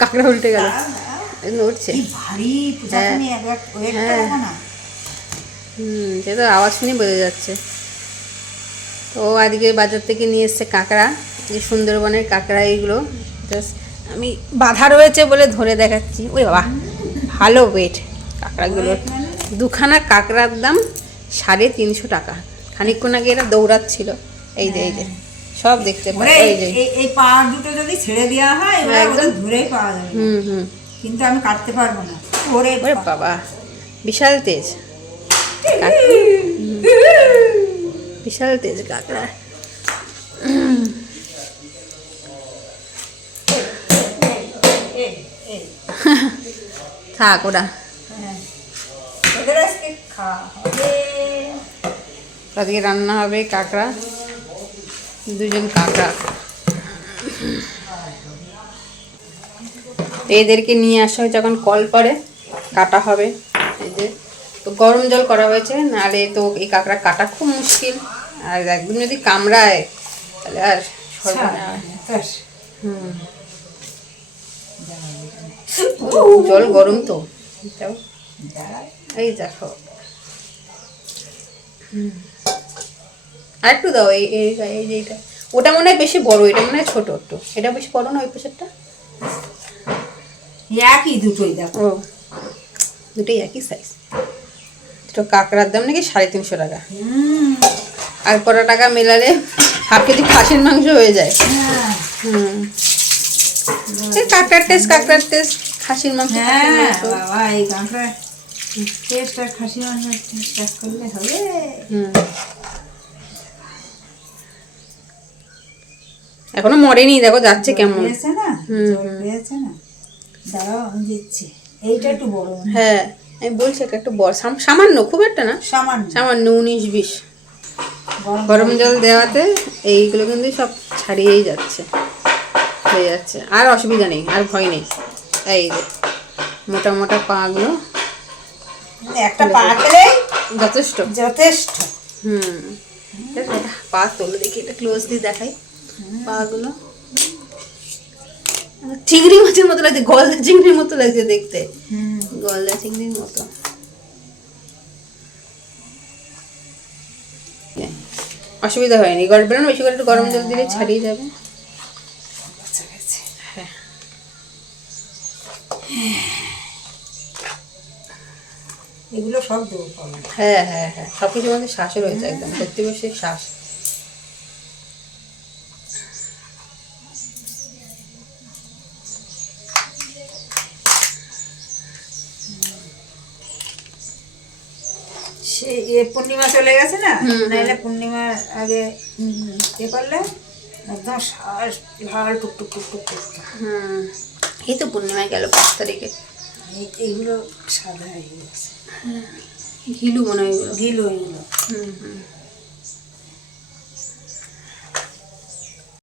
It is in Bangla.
কাঁকড়া উল্টে গেল। দাঁড়াও, দাঁড়াও। নড়ছে। হ্যাঁ। হুম সে তো আওয়াজ শুনে বোঝা যাচ্ছে। তো আজকে বাজার থেকে নিয়ে এসছে কাঁকড়া যে সুন্দরবনের কাঁকড়া এইগুলো। জাস্ট আমি বাধা রয়েছে বলে ধরে দেখাচ্ছি। ওই বাবা ভালো ওয়েট কাঁকড়াগুলোর দুখানা কাঁকড়ার দাম সাড়ে তিনশো টাকা। খানিকক্ষণ আগে এরা দৌড়াচ্ছিল। এই যে এই যে। সব দেখতে এই যে। এই- পা দুটো যদি ছেড়ে দেওয়া হয় এবার একদম। ধরেই পাওয়া যাবে। হুম হুম। কিন্তু আমি কাটতে পারব না। ওরে বাবা। বিশাল তেজ। বিশাল তেজ কাঁকড়া। থাক ওরা। হ্যাঁ। আজকে রান্না হবে কাঁকড়া। দুজন কাঁকড়া তো এদেরকে নিয়ে আসা হয় যখন কল করে কাটা হবে। এদের তো গরম জল করা হয়েছে নাহলে তো এই কাঁকড়া কাটা খুব মুশকিল। আর একদম যদি কামড়ায় তাহলে আর হুম। জল গরম তো। এই দেখো। হুম। আর একটু দাও এই এই যে এইটা ওটা মনে হয় বেশি বড় এটা মনে হয় ছোট একটু। এটা বেশি বড় না ওই পাশেরটা? একই দুটোই দেখো। ও দুটোই একই সাইজ দুটো কাঁকড়ার দাম নাকি সাড়ে তিনশো টাকা। আর কটা টাকা মেলালে হাফ কেজি খাসির মাংস হয়ে যায়। হ্যাঁ। হুম। এই কাঁকড়ার টেস্ট কাঁকড়ার টেস্ট খাসির মাংস খাসির হ্যাঁ মাংস। বাবা এই কাঁকড়া টেস্ট আর খাসি মাংসের টেস্ট করলে হবে। হুম। এখনও মরেনি দেখো যাচ্ছে কেমন। হ্যাঁ আমি বলছি এটা একটু বড় সাম- সামান্য খুব একটা না। সামান্য। উনিশ বিশ। গরম গরম জল দেওয়াতে এইগুলো কিন্তু সব ছাড়িয়েই যাচ্ছে হয়ে যাচ্ছে। আর অসুবিধা নেই আর ভয় নেই। এই যে মোটা মোটা পাগুলো। একটা পা পেলে যথেষ্ট। যথেষ্ট। হুম। পা তোলো দেখি এটা ক্লোজলি দেখাই। পাগুলো। চিংড়ি মাছের মতো লাগছে গলদা চিংড়ির মতো লাগছে দেখতে। গলদা চিংড়ির মতো। অসুবিধা হয়নি গল্প না বেশি করে একটু গরম জল দিলে ছাড়িয়ে যাবে। হ্যাঁ। এগুলো সব দেবো হ্যাঁ হ্যাঁ হ্যাঁ সব কিছুর মধ্যে শ্বাসও রয়েছে একদম সত্যি বসে শ্বাস। পূর্ণিমা চলে গেছে না। নাইলে পূর্ণিমার আগে ইয়ে করলে একদম শ্বাস ভালো টুকটুক টুকটুক করতো টুক এই তো পূর্ণিমায় গেল পাঁচ তারিখে। এই- এইগুলো সাদা হয়ে গেছে। ঘিলু মনে হয় ঘিলু ঘিলো এগুলো। হুম হুম।